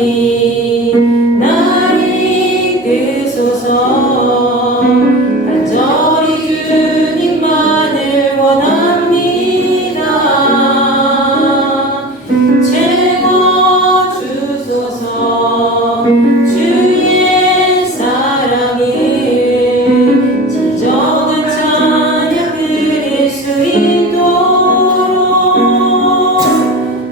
주시오니 나를 이끄소서. 간절히 주님만을 원합니다. 채워주소서. 주의 사랑이 진정한 찬양 드릴 수 있도록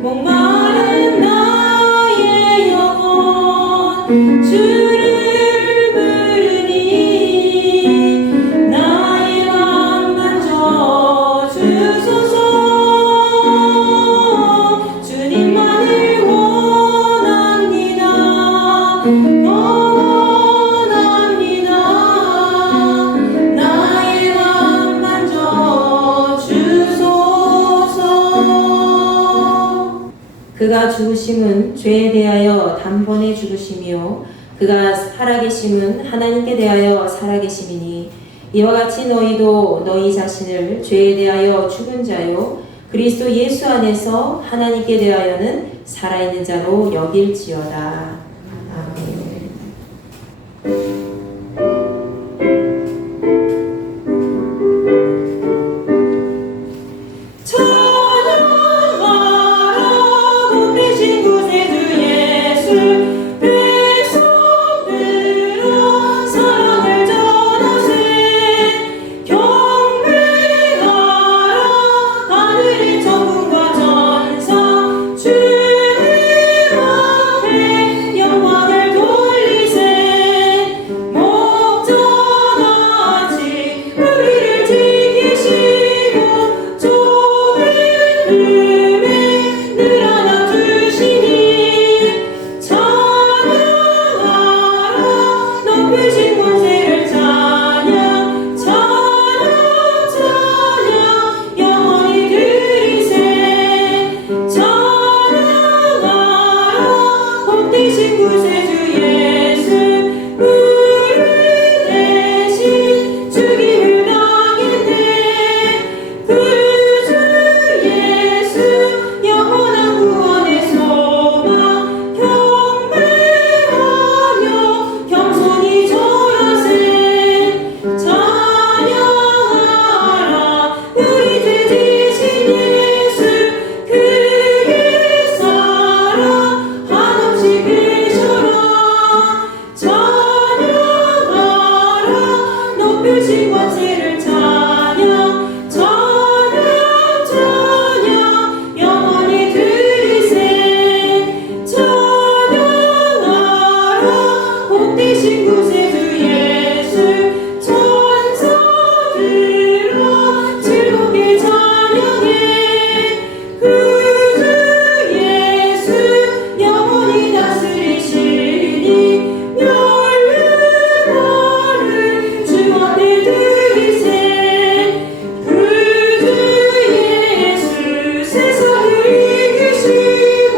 목마른 나의 영혼 주를 부르니 나의 맘 만져 주소서. 주님만을 원합니다. 원합니다. 나의 맘 만져 주소서. 그가 죽으심은 죄에 대하여 단번에 죽으심이요 그가 살아계심은 하나님께 대하여 살아계심이니 이와 같이 너희도 너희 자신을 죄에 대하여 죽은 자요 그리스도 예수 안에서 하나님께 대하여는 살아있는 자로 여길지어다. 아멘. 찬양하라 복되신 구세주 예수. 백성들아 사랑을 전하세. 경배하라 하늘의 천군과 천사. 주님 앞에 영광을 돌리세. 목자같이 우리를 지키시고 좁은 틈에 늘 안아주시니 찬양하라 높으신 권세를 찬양. 찬양 찬양 영원히 드리세. 찬양하라 복되신 구세주 예수. 우리 대신 죽임을 당했네. 구주 예수 영원한 구원의 소망. 경배하며 겸손히 절하세. 찬양하라 우리 죄 지신 예수. 그의 사랑 한없이 크셔라. 찬양하라 높으신 권세를 찬양. 찬양 찬양 영원히 드리세. 찬양하라 복되신 구세주 예수. 천사들아 즐겁게 찬양해. 구주 예수 영원히 다스리시니 멸류관을 주 앞에 드리세. 구주 예수 세상을 이기시고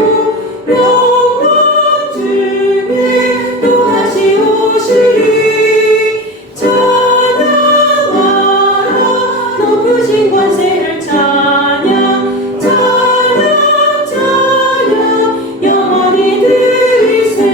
영광 중에 또다시 오시리. 찬양하라 높으신 권세를 찬양. 찬양 찬양 영원히 드리세.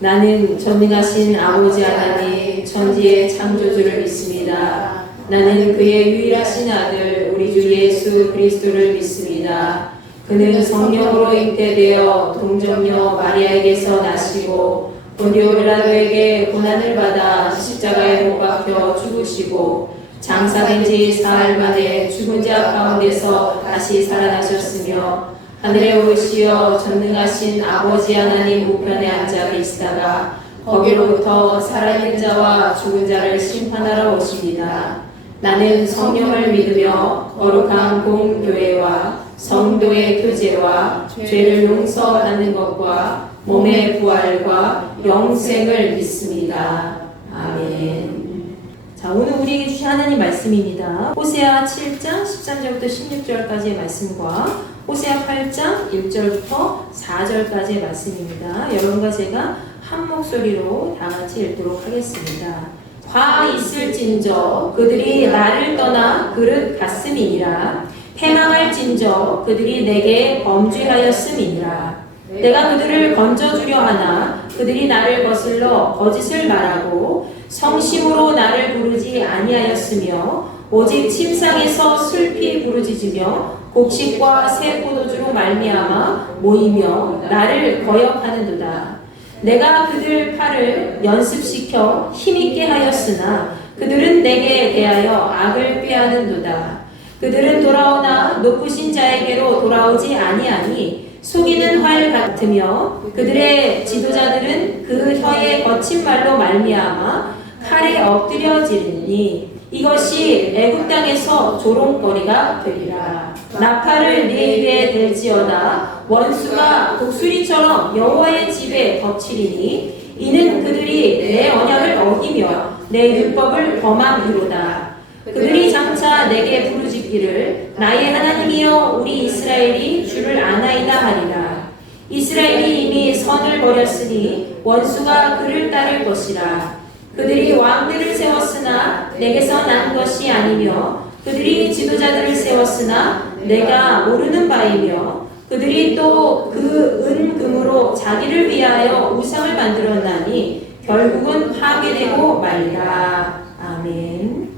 나는 전능하신 아버지 하나님 천지의 창조주를 믿습니다. 나는 그의 유일하신 아들 우리 주 예수 그리스도를 믿습니다. 그는 성령으로 잉태되어 동정녀 마리아에게서 나시고 본디오 빌라도에게 고난을 받아 십자가에 못 박혀 죽으시고 장사된 지 사흘 만에 죽은 자 가운데서 다시 살아나셨으며 하늘에 오르시어 전능하신 아버지 하나님 우편에 앉아 계시다가 거기로부터 살아있는 자와 죽은 자를 심판하러 오십니다. 나는 성령을 믿으며 거룩한 공교회와 성도의 교제와 죄를 용서받는 것과 몸의 부활과 영생을 믿습니다. 아멘. 자, 오늘 우리에게 주신 하나님 말씀입니다. 호세아 7장 13절부터 16절까지의 말씀과 호세아 8장 1절부터 4절까지의 말씀입니다. 여러분과 제가 한 목소리로 다 같이 읽도록 하겠습니다. 화 있을진저 그들이 나를 떠나 그릇 갔음이니라. 패망할진저 그들이 내게 범죄하였음이니라. 내가 그들을 건져주려 하나 그들이 나를 거슬러 거짓을 말하고 성심으로 나를 부르지 아니하였으며 오직 침상에서 슬피 부르짖으며 곡식과 새 포도주로 말미암아 모이며 나를 거역하는도다. 내가 그들 팔을 연습시켜 힘있게 하였으나 그들은 내게 대하여 악을 꾀하는도다. 그들은 돌아오나 높으신 자에게로 돌아오지 아니하니 속이는 활 같으며 그들의 지도자들은 그 혀의 거친 말로 말미암아 칼에 엎드려지니 이것이 애굽 땅에서 조롱거리가 되리라. 나팔을 네 입에 댈지어다 원수가 독수리처럼 여호와의 집에 덮치리니 이는 그들이 내 언약을 어기며 내 율법을 범함이로다. 그들이 장차 내게 부르짖기를 나의 하나님이여 우리 이스라엘이 주를 아나이다 하리라. 이스라엘이 이미 선을 버렸으니 원수가 그를 따를 것이라. 그들이 왕들을 세웠으나 내게서 난 것이 아니며 그들이 지도자들을 세웠으나 내가 모르는 바이며 그들이 또 그 은금으로 자기를 위하여 우상을 만들었나니 결국은 파괴되고 말리라. 아멘.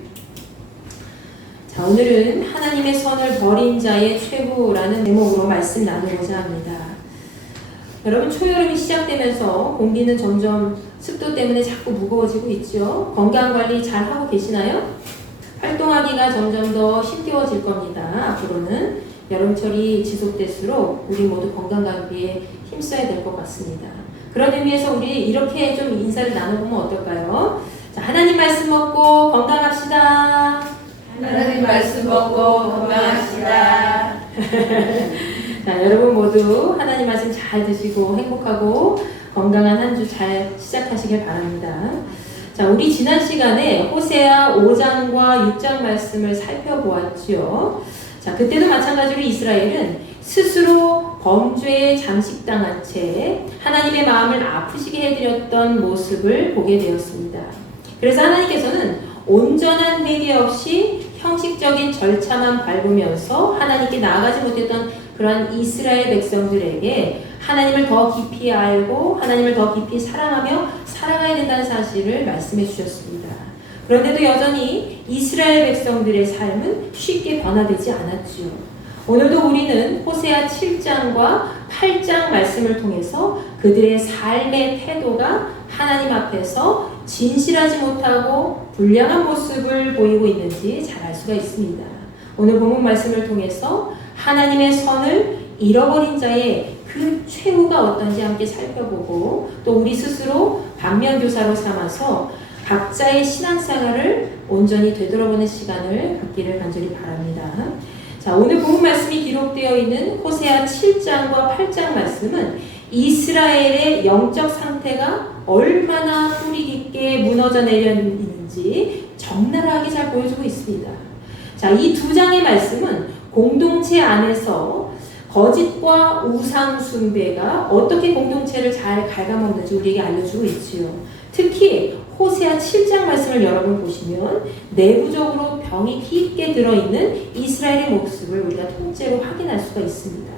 자, 오늘은 하나님의 선을 버린 자의 최후라는 제목으로 말씀 나누고자 합니다. 여러분, 초여름이 시작되면서 공기는 점점 습도 때문에 자꾸 무거워지고 있죠. 건강관리 잘 하고 계시나요? 활동하기가 점점 더 힘겨워질 겁니다. 앞으로는 여름철이 지속될수록 우리 모두 건강관리에 힘써야 될 것 같습니다. 그런 의미에서 우리 이렇게 좀 인사를 나눠보면 어떨까요? 자, 하나님 말씀 먹고 건강합시다. 하나님 말씀 먹고 건강합시다. 자, 여러분 모두 하나님 말씀 잘 드시고 행복하고 건강한 한 주 잘 시작하시길 바랍니다. 자, 우리 지난 시간에 호세아 5장과 6장 말씀을 살펴보았죠. 자, 그때도 마찬가지로 이스라엘은 스스로 범죄에 잠식당한 채 하나님의 마음을 아프시게 해드렸던 모습을 보게 되었습니다. 그래서 하나님께서는 온전한 회개 없이 형식적인 절차만 밟으면서 하나님께 나아가지 못했던 그러한 이스라엘 백성들에게 하나님을 더 깊이 알고 하나님을 더 깊이 사랑하며 살아가야 된다는 사실을 말씀해 주셨습니다. 그런데도 여전히 이스라엘 백성들의 삶은 쉽게 변화되지 않았죠. 오늘도 우리는 호세아 7장과 8장 말씀을 통해서 그들의 삶의 태도가 하나님 앞에서 진실하지 못하고 불량한 모습을 보이고 있는지 잘 알 수가 있습니다. 오늘 본문 말씀을 통해서 하나님의 선을 잃어버린 자의 그 최후가 어떤지 함께 살펴보고 또 우리 스스로 반면교사로 삼아서 각자의 신앙생활을 온전히 되돌아보는 시간을 갖기를 간절히 바랍니다. 자, 오늘 본문 말씀이 기록되어 있는 호세아 7장과 8장 말씀은 이스라엘의 영적 상태가 얼마나 뿌리 깊게 무너져 내렸는지 적나라하게 잘 보여주고 있습니다. 자, 이 두 장의 말씀은 공동체 안에서 거짓과 우상 숭배가 어떻게 공동체를 잘 갉아먹는지 우리에게 알려주고 있지요. 특히 호세아 7장 말씀을 여러분 보시면 내부적으로 병이 깊게 들어있는 이스라엘의 모습을 우리가 통째로 확인할 수가 있습니다.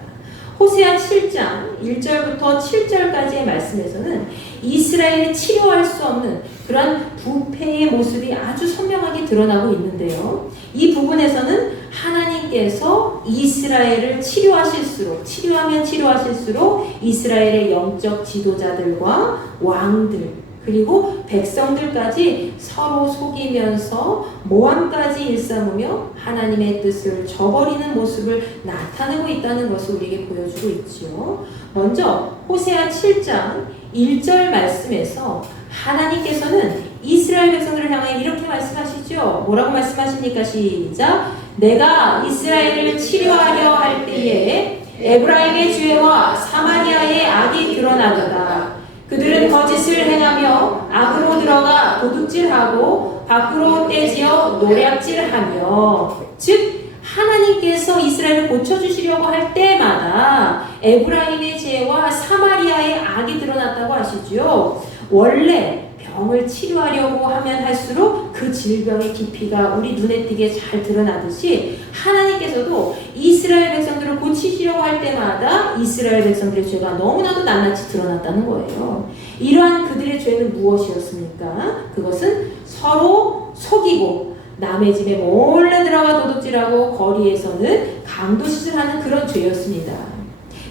호세아 7장 1절부터 7절까지의 말씀에서는 이스라엘이 치료할 수 없는 그러한 부패의 모습이 아주 선명하게 드러나고 있는데요. 이 부분에서는 하나님께서 이스라엘을 치료하면 치료하실수록 이스라엘의 영적 지도자들과 왕들 그리고 백성들까지 서로 속이면서 모함까지 일삼으며 하나님의 뜻을 저버리는 모습을 나타내고 있다는 것을 우리에게 보여주고 있죠. 먼저 호세아 7장 1절 말씀에서 하나님께서는 이스라엘 백성들을 향해 이렇게 말씀하시죠. 뭐라고 말씀하십니까? 시작. 내가 이스라엘을 치료하려 할 때에 에브라임의 죄와 사마리아의 악이 드러나도다. 그들은 거짓을 행하며 악으로 들어가 도둑질하고 밖으로 떼지어 노략질하며 즉 하나님께서 이스라엘을 고쳐주시려고 할 때마다 에브라임의 죄와 사마리아의 악이 드러났다고 하시죠. 원래 병을 치료하려고 하면 할수록 그 질병의 깊이가 우리 눈에 띄게 잘 드러나듯이 하나님께서도 이스라엘 백성들을 고치시려고 할 때마다 이스라엘 백성들의 죄가 너무나도 낱낱이 드러났다는 거예요. 이러한 그들의 죄는 무엇이었습니까? 그것은 서로 속이고 남의 집에 몰래 들어가 도둑질하고 거리에서는 강도짓을 그런 죄였습니다.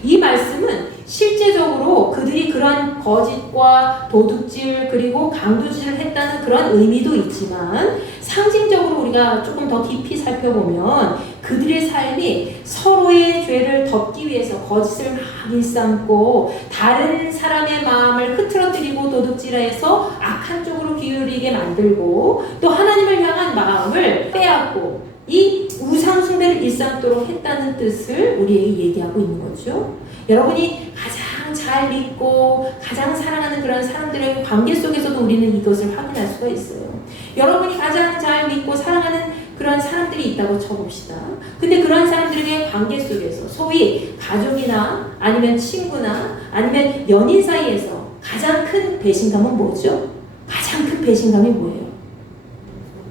이 말씀은 실제적으로 그들이 그런 거짓과 도둑질 그리고 강도질을 했다는 그런 의미도 있지만 상징적으로 우리가 조금 더 깊이 살펴보면 그들의 삶이 서로의 죄를 덮기 위해서 거짓을 막 일삼고 다른 사람의 마음을 흐트러뜨리고 도둑질해서 악한 쪽으로 기울이게 만들고 또 하나님을 향한 마음을 빼앗고 이 우상 숭배를 일삼도록 했다는 뜻을 우리에게 얘기하고 있는 거죠. 여러분이 가장 잘 믿고 가장 사랑하는 그런 사람들의 관계 속에서도 우리는 이것을 확인할 수가 있어요. 여러분이 가장 잘 믿고 사랑하는 그런 사람들이 있다고 쳐봅시다. 근데 그런 사람들에게 관계 속에서 소위 가족이나 아니면 친구나 아니면 연인 사이에서 가장 큰 배신감은 뭐죠? 가장 큰 배신감이 뭐예요?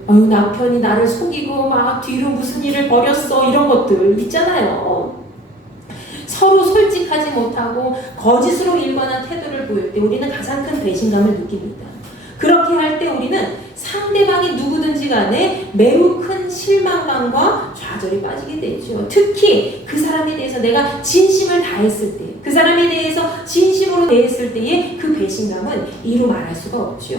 아유, 남편이 나를 속이고 막 뒤로 무슨 일을 벌였어 이런 것들 있잖아요. 서로 솔직하지 못하고 거짓으로 일관한 태도를 보일 때 우리는 가장 큰 배신감을 느낍니다. 그렇게 할 때 우리는 상대방이 누구든지 간에 매우 큰 실망감과 좌절이 빠지게 되죠. 특히 그 사람에 대해서 내가 진심을 다했을 때, 그 사람에 대해서 진심으로 대했을 때의 그 배신감은 이루 말할 수가 없죠.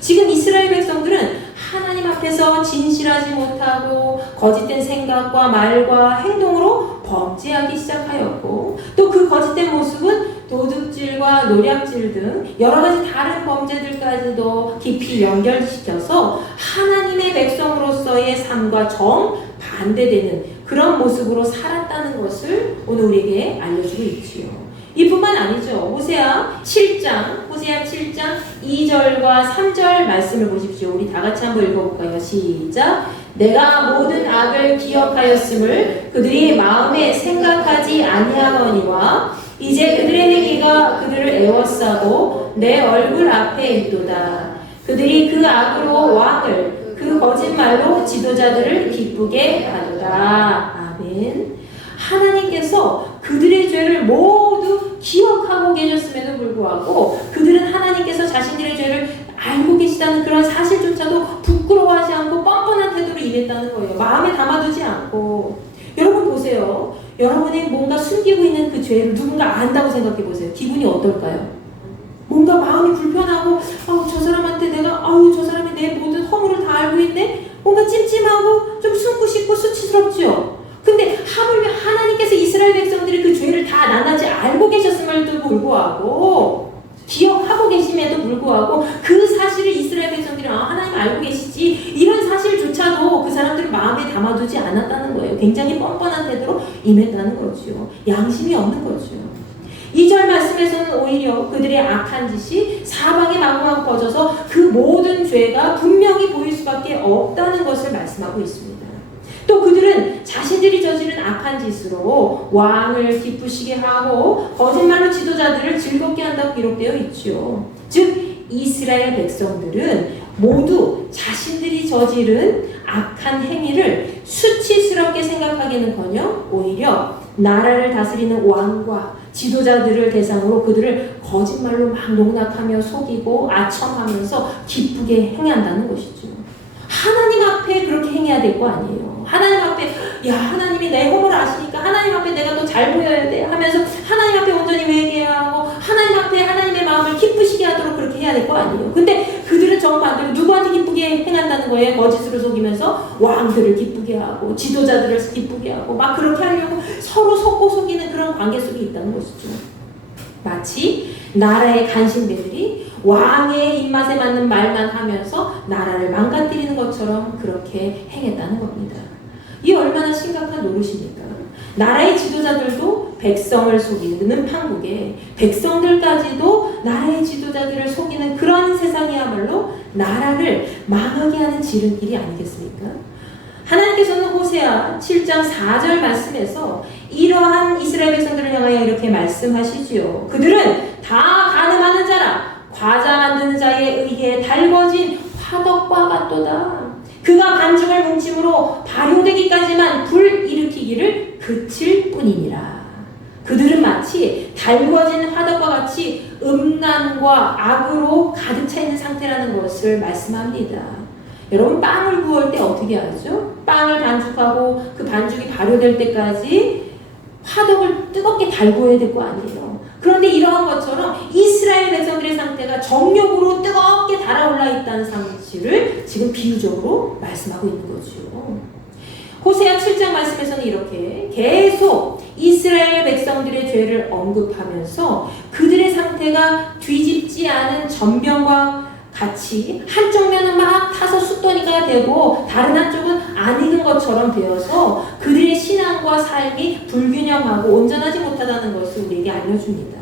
지금 이스라엘 백성들은 하나님 앞에서 진실하지 못하고 거짓된 생각과 말과 행동으로 범죄하기 시작하였고 또 그 거짓된 모습은 도둑질과 노략질 등 여러 가지 다른 범죄들까지도 깊이 연결시켜서 하나님의 백성으로서의 삶과 정반대되는 그런 모습으로 살았다는 것을 오늘 우리에게 알려주고 있지요. 이뿐만 아니죠. 호세아 7장 2절과 3절 말씀을 보십시오. 우리 다 같이 한번 읽어볼까요? 시작. 내가 모든 악을 기억하였음을 그들이 마음에 생각하지 아니하거니와 이제 그들의 행위가 그들을 애워싸고 내 얼굴 앞에 있도다. 그들이 그 악으로 왕을 그 거짓말로 지도자들을 기쁘게 하도다. 아멘. 하나님께서 그들의 죄를 모두 기억하고 계셨음에도 불구하고 그들은 하나님께서 자신들의 죄를 알고 계시다는 그런 사실조차도 부끄러워하지 않고 뻔뻔한 태도로 임했다는 거예요. 마음에 담아두지 않고. 여러분 보세요. 여러분이 뭔가 숨기고 있는 그 죄를 누군가 안다고 생각해 보세요. 기분이 어떨까요? 뭔가 마음이 불편하고 저 사람한테 저 사람이 내 모든 허물을 다 알고 있네? 뭔가 찜찜하고 좀 숨고 싶고 수치스럽죠? 근데 하물며 하나님께서 이스라엘 백성들이 그 죄를 다 낱낱이 알고 계셨음에도 불구하고 기억하고 계심에도 불구하고 그 사실을 이스라엘 백성들이 하나님 알고 계시지 이런 사실조차도 그 사람들은 마음에 담아두지 않았다는 거예요. 굉장히 뻔뻔한 태도로 임했다는 거죠. 양심이 없는 거죠. 2절 말씀에서는 오히려 그들의 악한 짓이 사방에 마구마구 퍼져서 그 모든 죄가 분명히 보일 수밖에 없다는 것을 말씀하고 있습니다. 또 그들은 자신들이 저지른 악한 짓으로 왕을 기쁘시게 하고 거짓말로 지도자들을 즐겁게 한다고 기록되어 있죠. 즉 이스라엘 백성들은 모두 자신들이 저지른 악한 행위를 수치스럽게 생각하기는커녕 오히려 나라를 다스리는 왕과 지도자들을 대상으로 그들을 거짓말로 막 농락하며 속이고 아첨하면서 기쁘게 행한다는 것이죠. 하나님 앞에 그렇게 행해야 될 거 아니에요. 하나님 앞에 하나님이 내 허물을 아시니까 하나님 앞에 내가 더 잘 보여야 돼 하면서 하나님 앞에 온전히 회개해야 하고 하나님 앞에 하나님의 마음을 기쁘시게 하도록 그렇게 해야 될 거 아니에요. 근데 그들은 정반대로 누구한테 기쁘게 행한다는 거예요. 거짓으로 속이면서 왕들을 기쁘게 하고 지도자들을 기쁘게 하고 막 그렇게 하려고 서로 속고 속이는 그런 관계 속에 있다는 것이죠. 마치 나라의 간신배들이 왕의 입맛에 맞는 말만 하면서 나라를 망가뜨리는 것처럼 그렇게 행했다는 겁니다. 이 얼마나 심각한 노릇입니까? 나라의 지도자들도 백성을 속이는 판국에 백성들까지도 나라의 지도자들을 속이는 그런 세상이야말로 나라를 망하게 하는 지름길이 아니겠습니까? 하나님께서는 호세아 7장 4절 말씀에서 이러한 이스라엘 백성들을 향하여 이렇게 말씀하시지요. 그들은 다 간음하는 자라 과자 만드는 자에 의해 달궈진 화덕과 같도다. 그가 반죽을 뭉침으로 발효되기까지만 불 일으키기를 그칠 뿐이니라. 그들은 마치 달궈진 화덕과 같이 음란과 악으로 가득 차 있는 상태라는 것을 말씀합니다. 여러분, 빵을 구울 때 어떻게 하죠? 빵을 반죽하고 그 반죽이 발효될 때까지 화덕을 뜨겁게 달궈야 될 거 아니에요. 그런데 이러한 것처럼 이스라엘 백성들의 상태가 정욕으로 뜨겁게 달아올라 있다는 사실을 지금 비유적으로 말씀하고 있는 거죠. 호세아 7장 말씀에서는 이렇게 계속 이스라엘 백성들의 죄를 언급하면서 그들의 상태가 뒤집지 않은 전병과 같이 한쪽 면은 막 타서 숫더니가 되고 다른 한쪽은 안 익은 것처럼 되어서 그들의 신앙과 삶이 불균형하고 온전하지 못하다는 것을 우리에게 알려줍니다.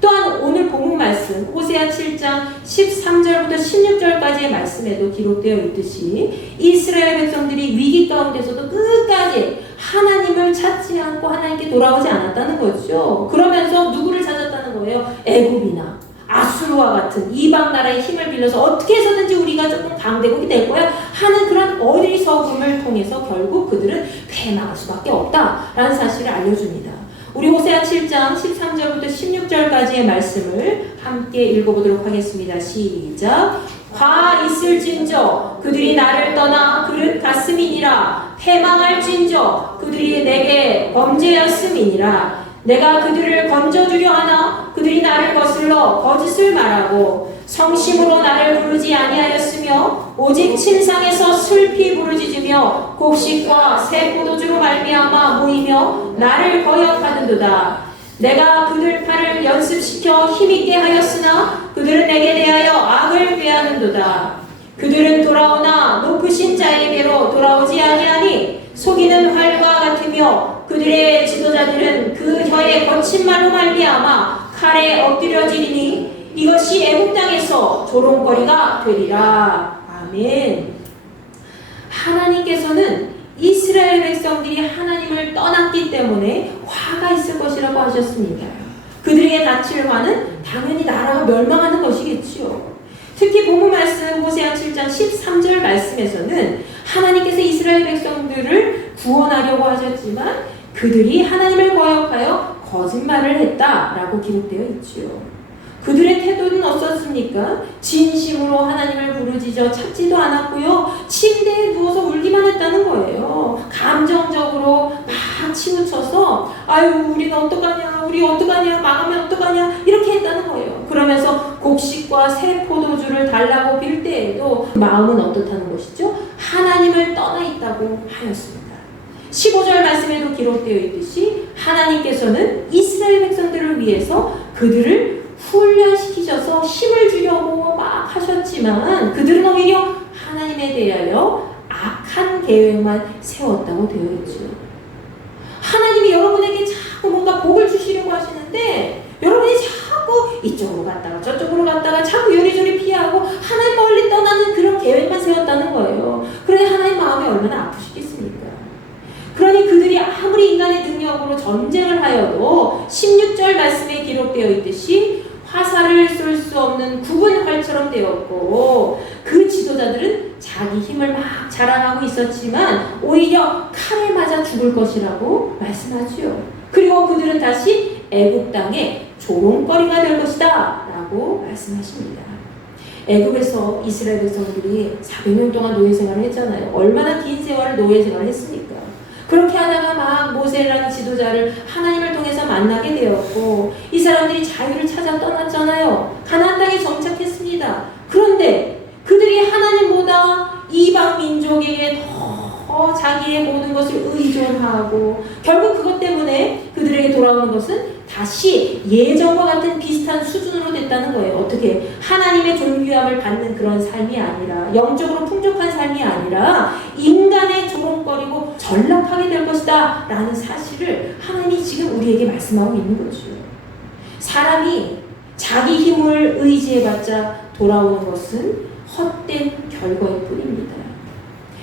또한 오늘 본문 말씀 호세아 7장 13절부터 16절까지의 말씀에도 기록되어 있듯이 이스라엘 백성들이 위기 가운데서도 끝까지 하나님을 찾지 않고 하나님께 돌아오지 않았다는 거죠. 그러면서 누구를 찾았다는 거예요? 애굽이나 아수르와 같은 이방 나라의 힘을 빌려서 어떻게 해서든지 우리가 조금 강대국이 될 거야 하는 그런 어리석음을 통해서 결국 그들은 패망할 수밖에 없다라는 사실을 알려줍니다. 우리 호세아 7장 13절부터 16절까지의 말씀을 함께 읽어보도록 하겠습니다. 시작. 화 있을진저 그들이 나를 떠나 그릇 갔음이니라. 패망할진저 그들이 내게 범죄였음이니라. 내가 그들을 건져주려 하나 그들이 나를 거슬러 거짓을 말하고 성심으로 나를 부르지 아니하였으며 오직 침상에서 슬피 부르짖으며 곡식과 새 포도주로 말미암아 모이며 나를 거역하는도다. 내가 그들 팔을 연습시켜 힘있게 하였으나 그들은 내게 대하여 악을 꾀하는도다. 그들은 돌아오나 높으신 자에게로 돌아오지 아니하니 속이는 활과 같으며 그들의 지도자들은 그 혀의 거친 말로 말미암아 칼에 엎드려지리니 이것이 애굽 땅에서 조롱거리가 되리라. 아멘. 하나님께서는 이스라엘 백성들이 하나님을 떠났기 때문에 화가 있을 것이라고 하셨습니다. 그들에게 닥칠 화는 당연히 나라가 멸망하는 것이겠지요. 특히 본문 말씀 호세아 7장 13절 말씀에서는 하나님께서 이스라엘 백성들을 구원하려고 하셨지만 그들이 하나님을 거역하여 거짓말을 했다라고 기록되어 있지요. 그들의 태도는 어떻습니까? 진심으로 하나님을 부르짖어 찾지도 않았고요. 침대에 누워서 울기만 했다는 거예요. 감정적으로 막 치우쳐서 아유 우리는 어떡하냐 우리 어떡하냐 망하면 어떡하냐 이렇게 했다는 거예요. 그러면서 곡식과 새 포도주를 달라고 빌 때에도 마음은 어떻다는 것이죠? 하나님을 떠나 있다고 하였습니다. 15절 말씀에도 기록되어 있듯이 하나님께서는 이스라엘 백성들을 위해서 그들을 훈련시키셔서 힘을 주려고 막 하셨지만 그들은 오히려 하나님에 대하여 악한 계획만 세웠다고 되어 있죠. 하나님이 여러분에게 자꾸 뭔가 복을 주시려고 하시는데 여러분이 자꾸 이쪽으로 갔다가 저쪽으로 갔다가 자꾸 요리조리 피하고 하나님 멀리 떠나는 그런 계획만 세웠다는 거예요. 그러니 하나님 마음이 얼마나 아프시겠습니까? 그러니 그들이 아무리 인간의 능력으로 전쟁을 하여도 16절 말씀에 기록되어 있듯이 화살을 쏠 수 없는 굵은 활처럼 되었고 그 지도자들은 자기 힘을 막 자랑하고 있었지만 오히려 칼에 맞아 죽을 것이라고 말씀하지요. 그리고 그들은 다시 애굽 땅에 조롱거리가 될 것이다 라고 말씀하십니다. 애굽에서 이스라엘 백성들이 400년 동안 노예 생활을 했잖아요. 얼마나 긴 세월을 노예 생활을 했습니까? 그렇게 하다가 막 모세라는 지도자를 하나님을 통해서 만나게 되었고 이 사람들이 자유를 찾아 떠났잖아요. 가나안 땅에 정착했습니다. 그런데 그들이 하나님보다 이방 민족에게 더 자기의 모든 것을 의존하고 결국 그것 때문에 그들에게 돌아오는 것은 다시 예전과 같은 비슷한 수준으로 됐다는 거예요. 어떻게? 하나님의 존귀함을 받는 그런 삶이 아니라 영적으로 풍족한 삶이 아니라 인간의 조롱거리고 전락하게 될 것이다 라는 사실을 하나님이 지금 우리에게 말씀하고 있는 거죠. 사람이 자기 힘을 의지해봤자 돌아오는 것은 헛된 결과일 뿐입니다.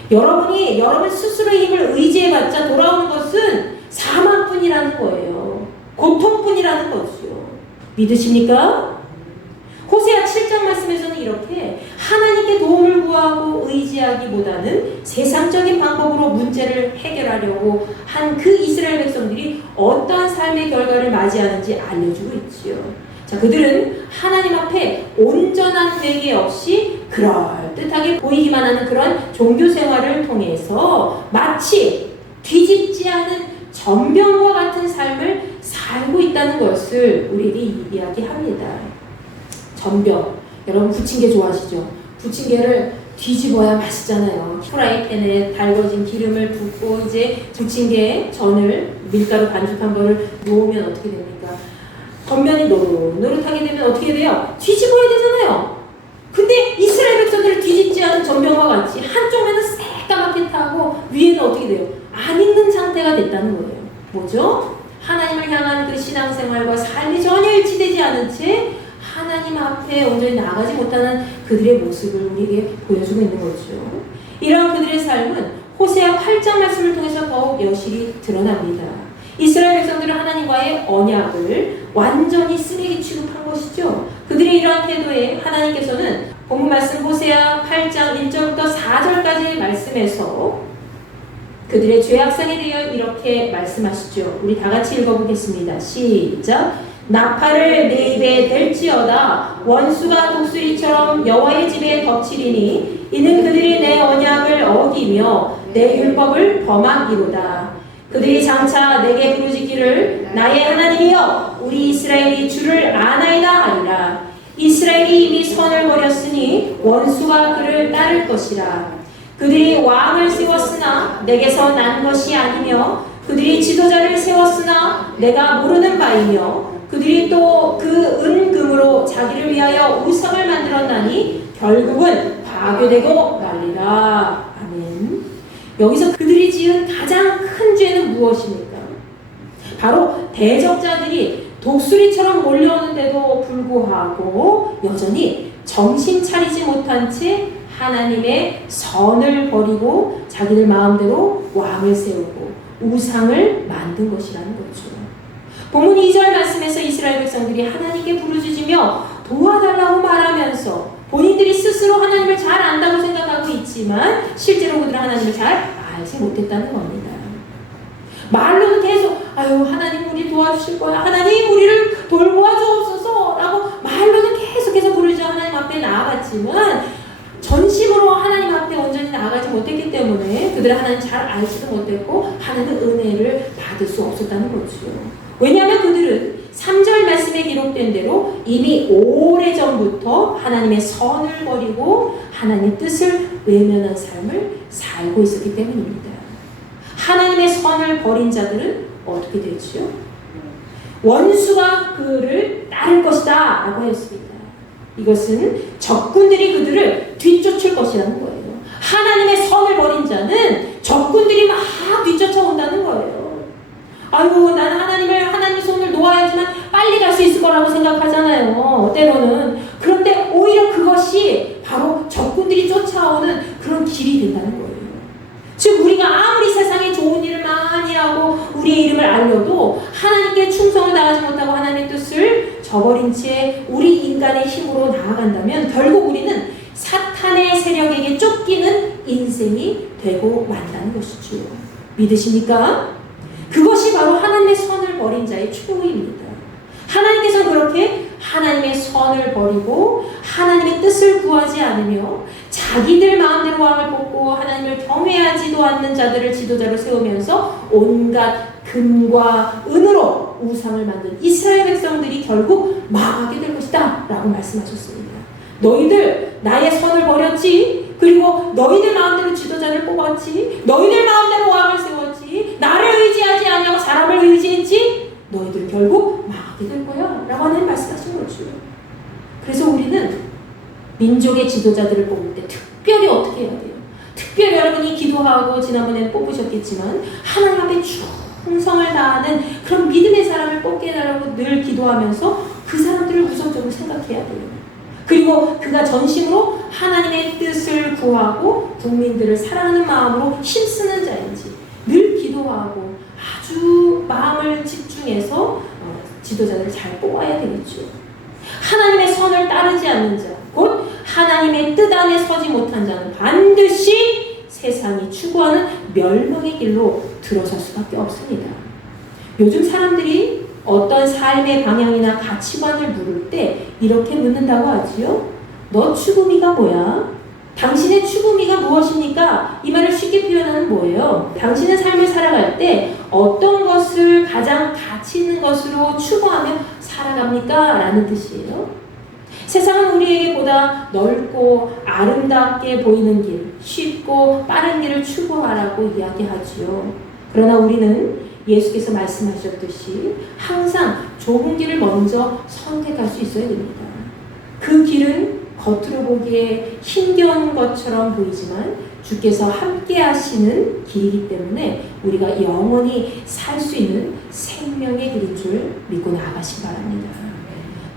여러분이 여러분 스스로의 힘을 의지해봤자 돌아오는 것은 사망뿐이라는 거예요. 고통뿐이라는 거죠. 믿으십니까? 호세아 7장 이렇게 하나님께 도움을 구하고 의지하기보다는 세상적인 방법으로 문제를 해결하려고 한 그 이스라엘 백성들이 어떠한 삶의 결과를 맞이하는지 알려주고 있지요. 자, 그들은 하나님 앞에 온전한 회개 없이 그럴듯하게 보이기만 하는 그런 종교 생활을 통해서 마치 뒤집지 않은 전병과 같은 삶을 살고 있다는 것을 우리에게 이야기합니다. 전병, 여러분 부침개 좋아하시죠? 부침개를 뒤집어야 맛있잖아요. 프라이팬에 달궈진 기름을 붓고 이제 부침개 전을 밀가루 반죽한 거를 놓으면 어떻게 됩니까? 겉면이 노릇노릇하게 되면 어떻게 돼요? 뒤집어야 되잖아요. 근데 이스라엘 백성들을 뒤집지 않은 전병과 같이 한쪽 면은 새까맣게 타고 위에는 어떻게 돼요? 안 익는 상태가 됐다는 거예요. 뭐죠? 하나님을 향한 그 신앙생활과 삶이 전혀 일치되지 않은 채 하나님 앞에 온전히 나가지 못하는 그들의 모습을 우리에게 보여주고 있는 거죠. 이러한 그들의 삶은 호세아 8장 말씀을 통해서 더욱 여실히 드러납니다. 이스라엘 백성들은 하나님과의 언약을 완전히 쓰레기 취급한 것이죠. 그들의 이러한 태도에 하나님께서는 본문 말씀 호세아 8장 1절부터 4절까지의 말씀에서 그들의 죄악상에 대해 이렇게 말씀하시죠. 우리 다 같이 읽어보겠습니다. 시작. 나팔을 내 입에 댈지어다 원수가 독수리처럼 여호와의 집에 덮치리니 이는 그들이 내 언약을 어기며 내 율법을 범함이로다. 그들이 장차 내게 부르짖기를 나의 하나님이여 우리 이스라엘이 주를 아나이다 하리라. 이스라엘이 이미 선을 버렸으니 원수가 그를 따를 것이라. 그들이 왕을 세웠으나 내게서 난 것이 아니며 그들이 지도자를 세웠으나 내가 모르는 바이며 그들이 또 그 은금으로 자기를 위하여 우상을 만들었나니 결국은 파괴되고 말리라. 아멘. 여기서 그들이 지은 가장 큰 죄는 무엇입니까? 바로 대적자들이 독수리처럼 몰려오는데도 불구하고 여전히 정신 차리지 못한 채 하나님의 선을 버리고 자기들 마음대로 왕을 세우고 우상을 만든 것이라는 거죠. 본문 2절 말씀에서 이스라엘 백성들이 하나님께 부르짖으며 도와달라고 말하면서 본인들이 스스로 하나님을 잘 안다고 생각하고 있지만 실제로 그들은 하나님을 잘 알지 못했다는 겁니다. 말로는 계속 아유 하나님 우리 도와주실 거야, 하나님 우리를 돌보아 주옵소서 라고 말로는 계속해서 부르짖어 하나님 앞에 나아갔지만 전심으로 하나님 앞에 온전히 나아가지 못했기 때문에 그들은 하나님 잘 알지도 못했고 하나님의 은혜를 받을 수 없었다는 거죠. 왜냐하면 그들은 3절 말씀에 기록된 대로 이미 오래전부터 하나님의 선을 버리고 하나님의 뜻을 외면한 삶을 살고 있었기 때문입니다. 하나님의 선을 버린 자들은 어떻게 되죠? 원수가 그를 따를 것이다 라고 했습니다. 이것은 적군들이 그들을 뒤쫓을 것이라는 거예요. 하나님의 선을 버린 자는 적군들이 막 뒤쫓아온다는 거예요. 아이고 나는 하나님의 손을 놓아야지만 빨리 갈 수 있을 거라고 생각하잖아요. 때로는. 그런데 오히려 그것이 바로 적군들이 쫓아오는 그런 길이 된다는 거예요. 즉 우리가 아무리 세상에 좋은 일을 많이 하고 우리의 이름을 알려도 하나님께 충성을 다하지 못하고 하나님의 뜻을 저버린 채 우리 인간의 힘으로 나아간다면 결국 우리는 사탄의 세력에게 쫓기는 인생이 되고 만다는 것이죠. 믿으십니까? 그것이 바로 하나님의 선을 버린 자의 추구입니다. 하나님께서 그렇게 하나님의 선을 버리고 하나님의 뜻을 구하지 않으며 자기들 마음대로 왕을 뽑고 하나님을 경외하지도 않는 자들을 지도자로 세우면서 온갖 금과 은으로 우상을 만든 이스라엘 백성들이 결국 망하게 될 것이다 라고 말씀하셨습니다. 너희들 나의 선을 버렸지, 그리고 너희들 마음대로 지도자를 뽑았지, 너희들 마음대로 왕을 세웠지, 나를 의지하지 아니하고 사람을 의지했지, 너희들 결국 망하게 될 거야 라고 하나님 말씀하신 거죠. 그래서 우리는 민족의 지도자들을 뽑을 때 특별히 어떻게 해야 돼요? 특별히 여러분이 기도하고 지난번에 뽑으셨겠지만 하나님 앞에 충성을 다하는 그런 믿음의 사람을 뽑게 해달라고 늘 기도하면서 그 사람들을 우선적으로 생각해야 돼요. 그리고 그가 전심으로 하나님의 뜻을 구하고 국민들을 사랑하는 마음으로 힘쓰는 자인지 늘 기도하고 아주 마음을 집중해서 지도자를 잘 뽑아야 되겠죠. 하나님의 선을 따르지 않는 자, 곧 하나님의 뜻 안에 서지 못한 자는 반드시 세상이 추구하는 멸망의 길로 들어설 수밖에 없습니다. 요즘 사람들이 어떤 삶의 방향이나 가치관을 물을 때 이렇게 묻는다고 하지요. 너 추구미가 뭐야? 당신의 추구미가 무엇입니까? 이 말을 쉽게 표현하는 뭐예요? 당신의 삶을 살아갈 때 어떤 것을 가장 가치 있는 것으로 추구하며 살아갑니까? 라는 뜻이에요. 세상은 우리에게 보다 넓고 아름답게 보이는 길, 쉽고 빠른 길을 추구하라고 이야기하지요. 그러나 우리는 예수께서 말씀하셨듯이 항상 좁은 길을 먼저 선택할 수 있어야 됩니다. 그 길은 겉으로 보기에 힘겨운 것처럼 보이지만 주께서 함께 하시는 길이기 때문에 우리가 영원히 살 수 있는 생명의 길인 줄 믿고 나아가시기 바랍니다.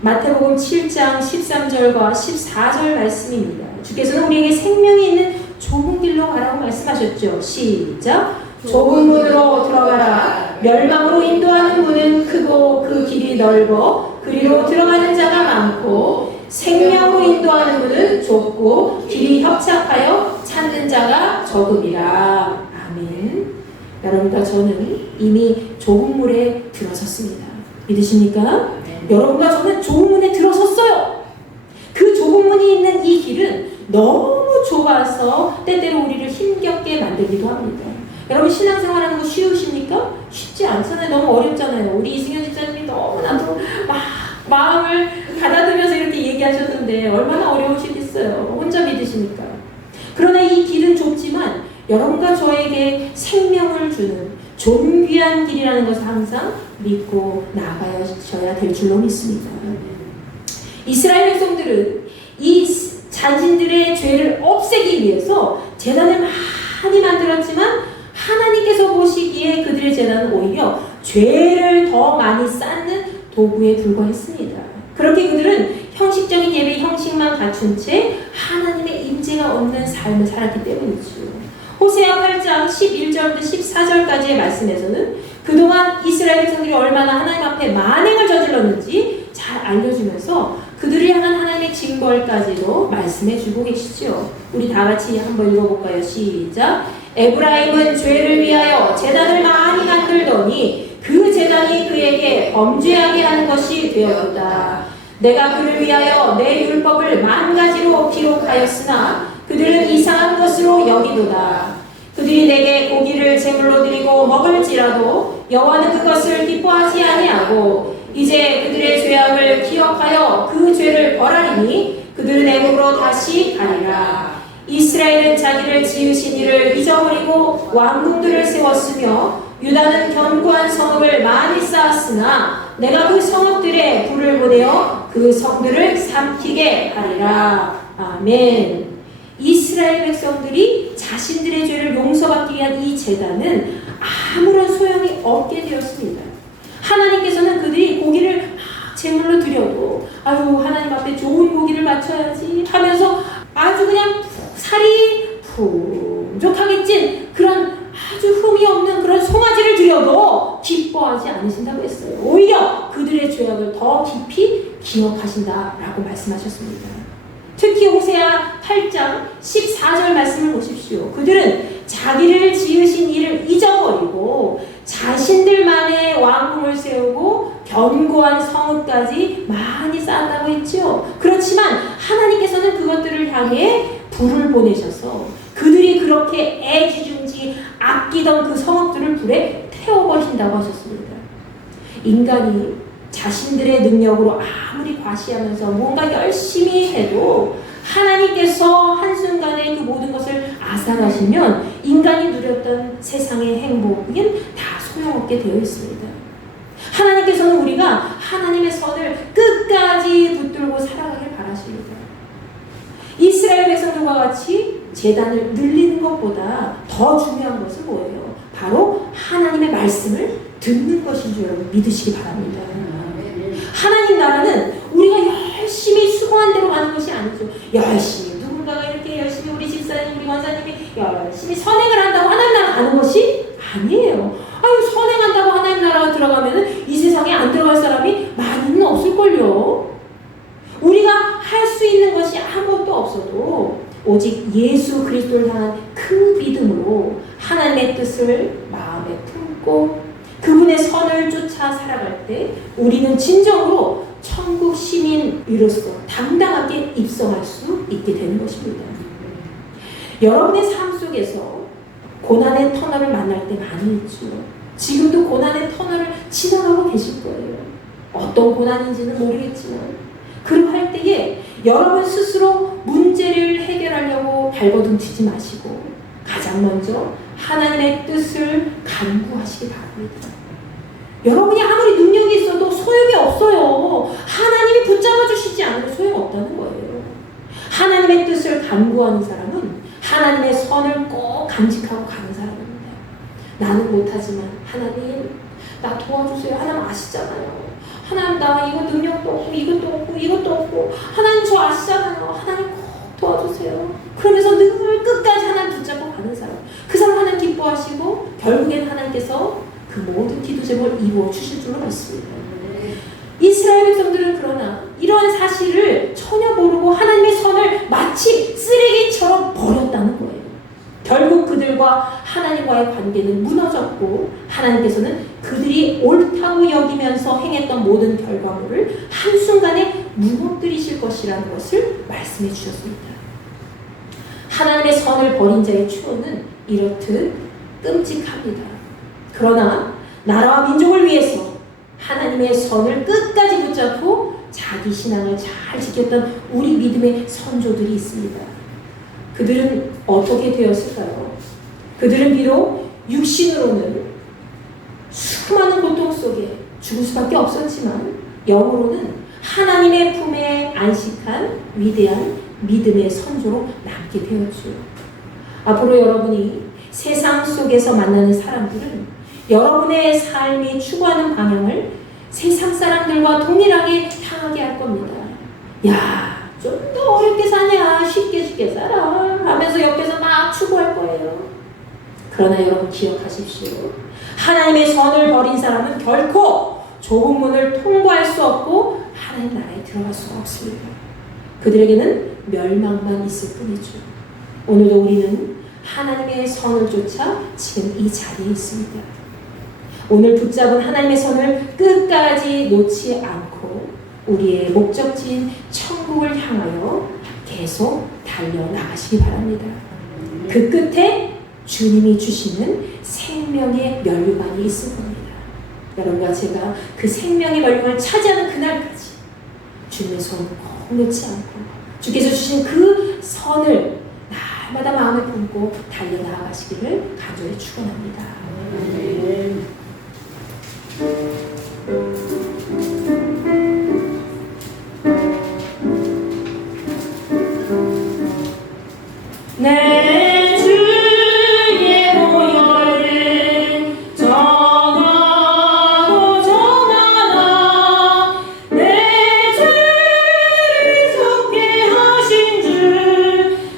마태복음 7장 13절과 14절 말씀입니다. 주께서는 우리에게 생명이 있는 좁은 길로 가라고 말씀하셨죠. 시작! 좁은 문으로 들어가라. 멸망으로 인도하는 문은 크고 그 길이 넓어 그리로 들어가는 자가 많고 생명으로 인도하는 문은 좁고 길이 협착하여 찾는 자가 적음이라. 아멘. 여러분과 저는 이미 좁은 물에 들어섰습니다. 믿으십니까? 여러분과 저는 좁은 문에 들어섰어요. 그 좁은 문이 있는 이 길은 너무 좁아서 때때로 우리를 힘겹게 만들기도 합니다. 여러분 신앙생활하는 거 쉬우십니까? 쉽지 않잖아요. 너무 어렵잖아요. 우리 이승현 집사님이 너무나도 마음을 가다듬면서 이렇게 얘기하셨는데 얼마나 어려우시겠어요. 혼자 믿으시니까. 그러나 이 길은 좁지만 여러분과 저에게 생명을 주는 존귀한 길이라는 것을 항상 믿고 나가셔야 될 줄로 믿습니다. 이스라엘 백성들은 이 자신들의 죄를 없애기 위해서 제단을 많이 만들었지만 하나님께서 보시기에 그들의 제단은 오히려 죄를 더 많이 쌓는 도구에 불과했습니다. 그렇게 그들은 형식적인 예배 형식만 갖춘 채 하나님의 임재가 없는 삶을 살았기 때문이죠. 호세아 8장 11절부터 14절까지의 말씀에서는 그동안 이스라엘 백성들이 얼마나 하나님 앞에 만행을 저질렀는지 잘 알려주면서 그들을 향한 하나님의 징벌까지도 말씀해주고 계시죠. 우리 다 같이 한번 읽어볼까요? 시작! 에브라임은 죄를 위하여 제단을 많이 만들더니 그 제단이 그에게 범죄하게 하는 것이 되었다. 내가 그를 위하여 내 율법을 만 가지로 기록하였으나 그들은 이상한 것으로 여기도다. 그들이 내게 고기를 제물로 드리고 먹을지라도 여호와는 그것을 기뻐하지 아니하고 이제 그들의 죄악을 기억하여 그 죄를 벌하리니 그들은 애굽으로 다시 가리라. 이스라엘은 자기를 지으신 이를 잊어버리고 왕궁들을 세웠으며 유다는 견고한 성읍을 많이 쌓았으나 내가 그 성읍들에 불을 보내어 그 성들을 삼키게 하리라. 아멘. 이스라엘 백성들이 자신들의 죄를 용서받기 위한 이 제단은 아무런 소용이 없게 되었습니다. 하나님께서는 그들이 고기를 제물로 드려도 아유 하나님 앞에 좋은 고기를 바쳐야지 하면서 아주 그냥 살이 풍족하게 찐 그런 아주 흠이 없는 그런 송아지를 드려도 기뻐하지 않으신다고 했어요. 오히려 그들의 죄악을 더 깊이 기억하신다라고 말씀하셨습니다. 특히 호세아 8장 14절 말씀을 보십시오. 그들은 자기를 지으신 이를 잊어버리고 자신들만의 왕궁을 세우고 견고한 성읍까지 많이 쌓았다고 했죠. 그렇지만 하나님께서는 그것들을 향해 불을 보내셔서 그들이 그렇게 애지중지 아끼던 그 성읍들을 불에 태워버리신다고 하셨습니다. 인간이 자신들의 능력으로 아무리 과시하면서 뭔가 열심히 해도 하나님께서 한순간에 그 모든 것을 앗아가시면 인간이 누렸던 세상의 행복은 다 소용없게 되어 있습니다. 하나님께서는 우리가 하나님의 선을 끝까지 붙들고 살아가길 바라십니다. 이스라엘 백성들과 같이 제단을 늘리는 것보다 더 중요한 것은 뭐예요? 바로 하나님의 말씀을 듣는 것인 줄 여러분 믿으시기 바랍니다. 하나님 나라는 우리가 열심히 수고한 대로 가는 것이 아니죠. 열심히 누군가가 이렇게 열심히 우리 집사님 우리 권사님이 열심히 선행을 한다고 하나님 나라 가는 것이 아니에요. 아유 선행한다고 하나님 나라가 들어가면 이 세상에 안 들어갈 사람이 많이는 없을걸요. 우리가 할 수 있는 것이 것이 아무것도 없어도 오직 예수 그리스도를 향한 그 믿음으로 하나님의 뜻을 마음에 품고 그분의 선을 쫓아 살아갈 때 우리는 진정으로 천국 시민으로서 당당하게 입성할 수 있게 되는 것입니다. 여러분의 삶 속에서 고난의 터널을 만날 때 많이 있죠. 지금도 고난의 터널을 지나가고 계실 거예요. 어떤 고난인지는 모르겠지만 그러할 때에 여러분 스스로 문제를 해결하려고 발버둥치지 마시고 가장 먼저 하나님의 뜻을 간구하시기 바랍니다. 여러분이 아무리 능력이 있어도 소용이 없어요. 하나님이 붙잡아 주시지 않으면 소용없다는 거예요. 하나님의 뜻을 간구하는 사람은 하나님의 선을 꼭 간직하고 가는 사람입니다. 나는 못하지만 하나님 나 도와주세요. 하나님 아시잖아요. 하나님 나 이거 능력도 없고 이것도 없고 이것도 없고 하나님 저 아시잖아요. 하나님 꼭 도와주세요. 그러면서 늘 끝까지 하나님 붙잡고 가는 사람. 그 사람 하나님 기뻐하시고 결국엔 하나님께서 그 모든 기도 제목을 이루어 주실 줄로 믿습니다. 이스라엘 백성들은 그러나 이러한 사실을 전혀 모르고 하나님의 선을 마치 쓰레기처럼 버렸다는 거예요. 결국 그들과 하나님과의 관계는 무너졌고 하나님께서는 그들이 옳다고 여기면서 행했던 모든 결과물을 한순간에 무너뜨리실 것이라는 것을 말씀해 주셨습니다. 하나님의 선을 버린 자의 추호는 이렇듯 끔찍합니다. 그러나 나라와 민족을 위해서 하나님의 선을 끝까지 붙잡고 자기 신앙을 잘 지켰던 우리 믿음의 선조들이 있습니다. 그들은 어떻게 되었을까요? 그들은 비록 육신으로는 수많은 고통 속에 죽을 수밖에 없었지만 영으로는 하나님의 품에 안식한 위대한 믿음의 선조로 남게 되었죠. 앞으로 여러분이 세상 속에서 만나는 사람들은 여러분의 삶이 추구하는 방향을 세상 사람들과 동일하게 향하게 할 겁니다. 야, 좀 더 어렵게 사냐, 쉽게 살아 하면서 옆에서 막 추구할 거예요. 그러나 여러분 기억하십시오. 하나님의 선을 버린 사람은 결코 좁은 문을 통과할 수 없고 하나님 나라에 들어갈 수가 없습니다. 그들에게는 멸망만 있을 뿐이죠. 오늘도 우리는 하나님의 선을 쫓아 지금 이 자리에 있습니다. 오늘 붙잡은 하나님의 선을 끝까지 놓지 않고 우리의 목적지인 천국을 향하여 계속 달려나가시기 바랍니다. 그 끝에 주님이 주시는 생명의 면류관이 있을 겁니다. 여러분과 제가 그 생명의 면류관을 차지하는 그날까지 주님의 손을 꼭 놓지 않고 주께서 주신 그 선을 날마다 마음에 품고 달려나가시기를 간절히 축원합니다. 내 주의 보혈을 전하고 전하라. 내 죄를 속게 하신 주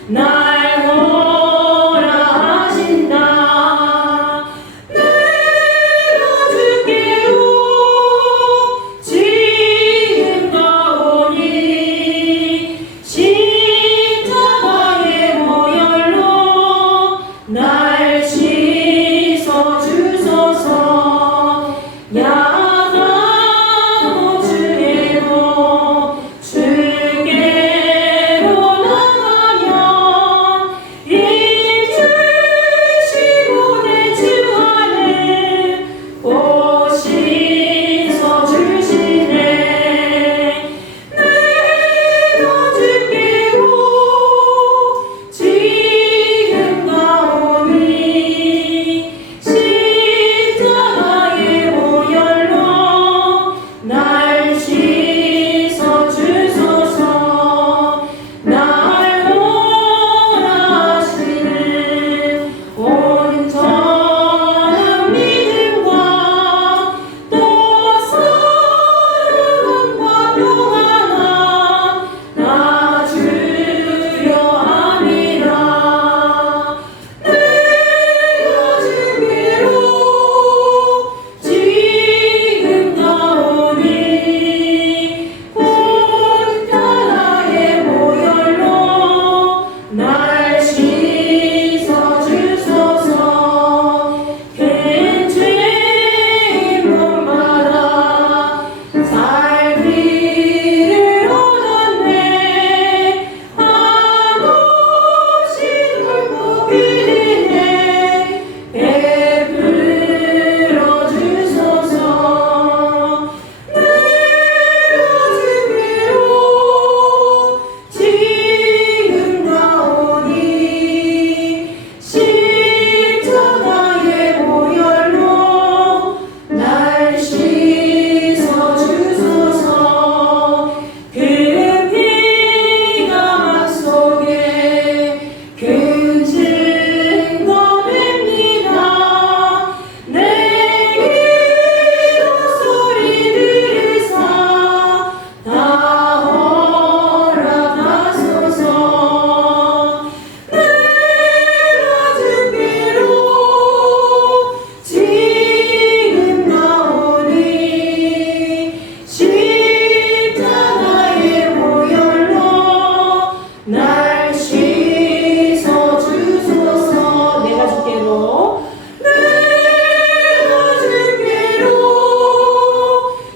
날 원하신다. 내가 주께 살기를 얻었네. 한없이 넓고 길이네. 베풀어 주소서. 내가 주기로 지금 나오니 십자가의 보혈로 날 씻어 주소서. 그 피가 막 속에 그 증거됩니다. 내 기도 소리 들으사 다 허락하소서. 내가 주기로 지금 나오니 십자가의 보혈로 날 씻어 주소서. 내가 주께로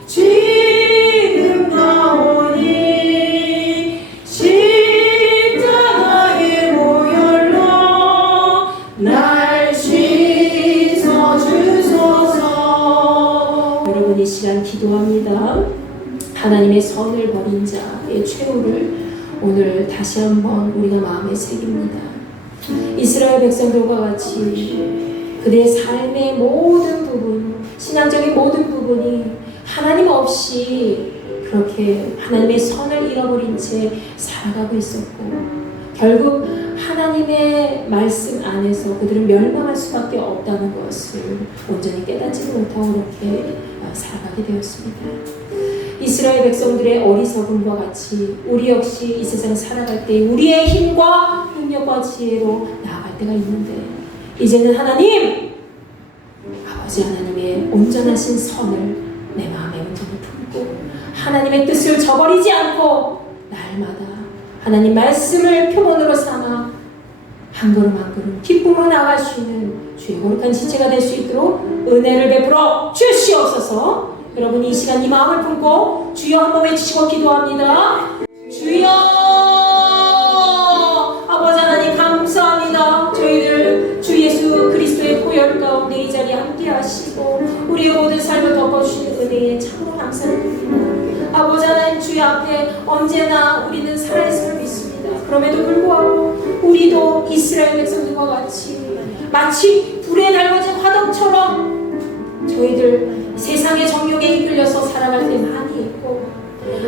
지금 나오니 십자가의 보혈로 날 씻어 주소서. 여러분, 이 시간 기도합니다. 하나님의 선을 버린 자의 최후를 오늘 다시 한번 우리가 마음에 새깁니다. 이스라엘 백성들과 같이 그들의 삶의 모든 부분, 신앙적인 모든 부분이 하나님 없이 그렇게 하나님의 선을 잃어버린 채 살아가고 있었고, 결국 하나님의 말씀 안에서 그들은 멸망할 수밖에 없다는 것을 온전히 깨닫지 못하고 그렇게 살아가게 되었습니다. 이스라엘 백성들의 어리석음과 같이 우리 역시 이 세상 살아갈 때 우리의 힘과 능력과 지혜로 나아갈 때가 있는데, 이제는 하나님, 아버지 하나님의 온전하신 선을 내 마음에 온전히 품고 하나님의 뜻을 저버리지 않고 날마다 하나님 말씀을 표본으로 삼아 한 걸음 한 걸음 기쁨으로 나아갈 수 있는 주의 거룩한 지체가 될 수 있도록 은혜를 베풀어 주시옵소서. 여러분, 이 시간 이 마음을 품고 주여 한번 외치시고 기도합니다. 주여, 아버지 하나님 감사합니다. 저희들 주 예수 그리스도의 보혈 가운데 이 자리에 함께 하시고 우리의 모든 삶을 덮어주시는 은혜에 참으로 감사드립니다. 아버지 하나님, 주의 앞에 언제나 우리는 살아있음을 믿습니다. 그럼에도 불구하고 우리도 이스라엘 백성들과 같이 마치 불에 달궈진 화덕처럼 저희들 세상의 정욕에 이끌려서 살아갈 때 많이 있고,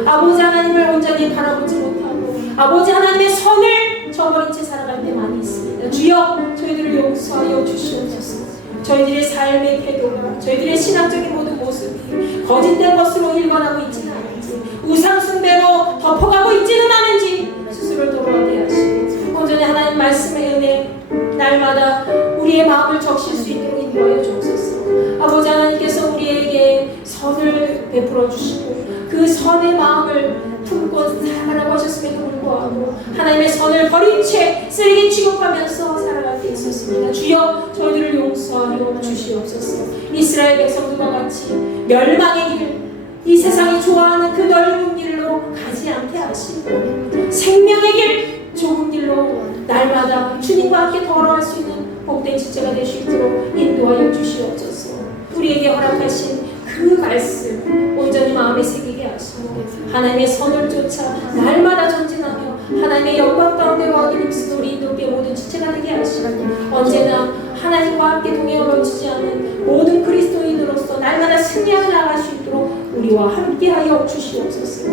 아버지 하나님을 온전히 바라보지 못하고 아버지 하나님의 선을 저버린 채 살아갈 때 많이 있습니다. 주여, 저희들을 용서하여 주시옵소서. 저희들의 삶의 태도가, 저희들의 신앙적인 모든 모습이 거짓된 것으로 일관하고 있지는 않은지, 우상 숭배로 덮어가고 있지는 않은지 스스로를 돌아오게 하시고 온전히 하나님 말씀의 은혜 날마다 우리의 마음을 적실 수 있도록 인도하여 주옵소서. 아버지 하나님께서 우리에게 선을 베풀어 주시고 그 선의 마음을 품고 살아가라고 하셨음에도 불구하고 하나님의 선을 버린 채 쓰레기 취급하면서 살아갈 때 있었습니다. 주여, 저희들을 용서하여 주시옵소서. 이스라엘 백성들과 같이 멸망의 길, 이 세상이 좋아하는 그 넓은 길로 가지 않게 하시고 생명의 길, 좁은 길로 날마다 주님과 함께 걸어갈 수 있는 복된 지체가 될 수 있도록 인도하여 주시옵소서. 우리에게 허락하신 그 말씀 온전히 마음에 새기게 하시고 하나님의 선을 쫓아 날마다 전진하며 하나님의 영광 가운데 거하기 힘쓰는 우리 인도께 모든 지체가 되게 하시고 언제나 하나님과 함께 동행을 멈추지 않는 모든 그리스도인으로서 날마다 승리하여 나갈 수 있도록 우리와 함께하여 주시옵소서.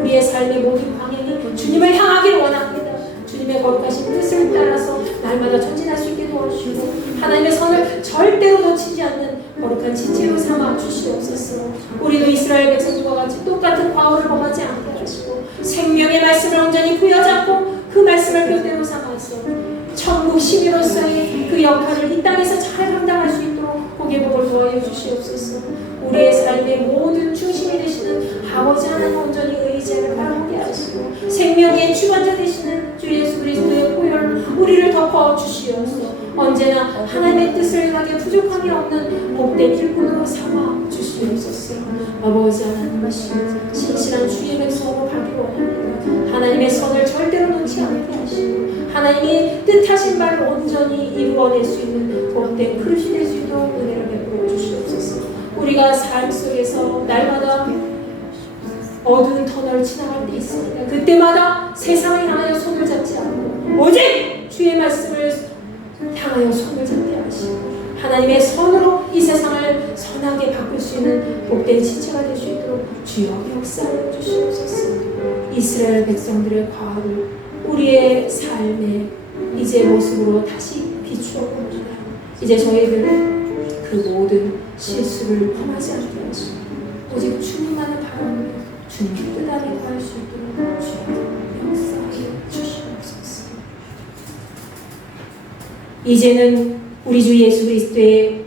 우리의 삶의 모든 방향이 주님을 향하기를 원합니다. 주님의 거룩하신 뜻을 따라서 날마다 전진할 수 있게 도와주시고 하나님의 선을 절대로 놓치지 않는 거룩한 지체로 삼아 주시옵소서. 우리도 이스라엘 백성들과 같이 똑같은 과오를 범하지 않게 하시고 생명의 말씀을 온전히 부여잡고 그 말씀을 표대로 삼아서 천국 시민으로서의 그 역할을 이 땅에서 잘 감당할 수 있도록 복의 복을 도와여 주시옵소서. 우리의 삶의 모든 중심이 되시는 아버지 하나님 온전히 의지를 바라보게 하시고 생명의 주관자 되시는 주 예수 그리스도의 보혈 우리를 덮어 주시옵소서. 언제나 하나님의 뜻을 행하기에 부족함이 없는 복된 일꾼으로 삼아 주시옵소서. 주시옵소서. 아버지 하나님 하시고 신실한 주의 백성으로 가기 원합니다. 하나님의 선을 절대로 놓지 않게 하시고 하나님이 뜻하신 바를 온전히 이루어낼 수 있는 복된 그릇이 될 수 있도록 은혜를 베풀어 주시옵소서. 우리가 삶 속에서 날마다 어두운 터널을 지나갈 때 있습니다. 그때마다 세상을 향하여 손을 잡지 않고 오직 주의 말씀을 향하여 손을 잡게 하시고 하나님의 선으로 이 세상을 선하게 바꿀 수 있는 복된 지체가 될 수 있도록 주여 역사하여 주시옵소서. 이스라엘 백성들의 과거를 우리의 삶의 이제 모습으로 다시 비추어 봅니다. 이제 저희들 그 모든 실수를 범하지 않게 하시고 오직 주님만을 바라보며 주님 뜻 안에 구할 수 있도록 주여 역사하여 주시옵소서. 이제는 우리 주 예수 그리스도의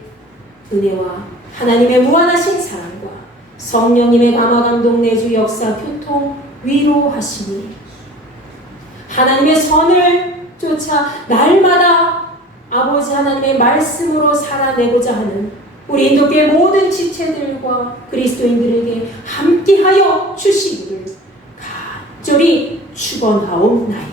은혜와 하나님의 무한하신 사랑과 성령님의 감화 감동 내주 역사 교통 위로하시니 하나님의 선을 쫓아 날마다 아버지 하나님의 말씀으로 살아내고자 하는 우리 인도교회 모든 지체들과 그리스도인들에게 함께하여 주시기를 간절히 축원하옵나이다.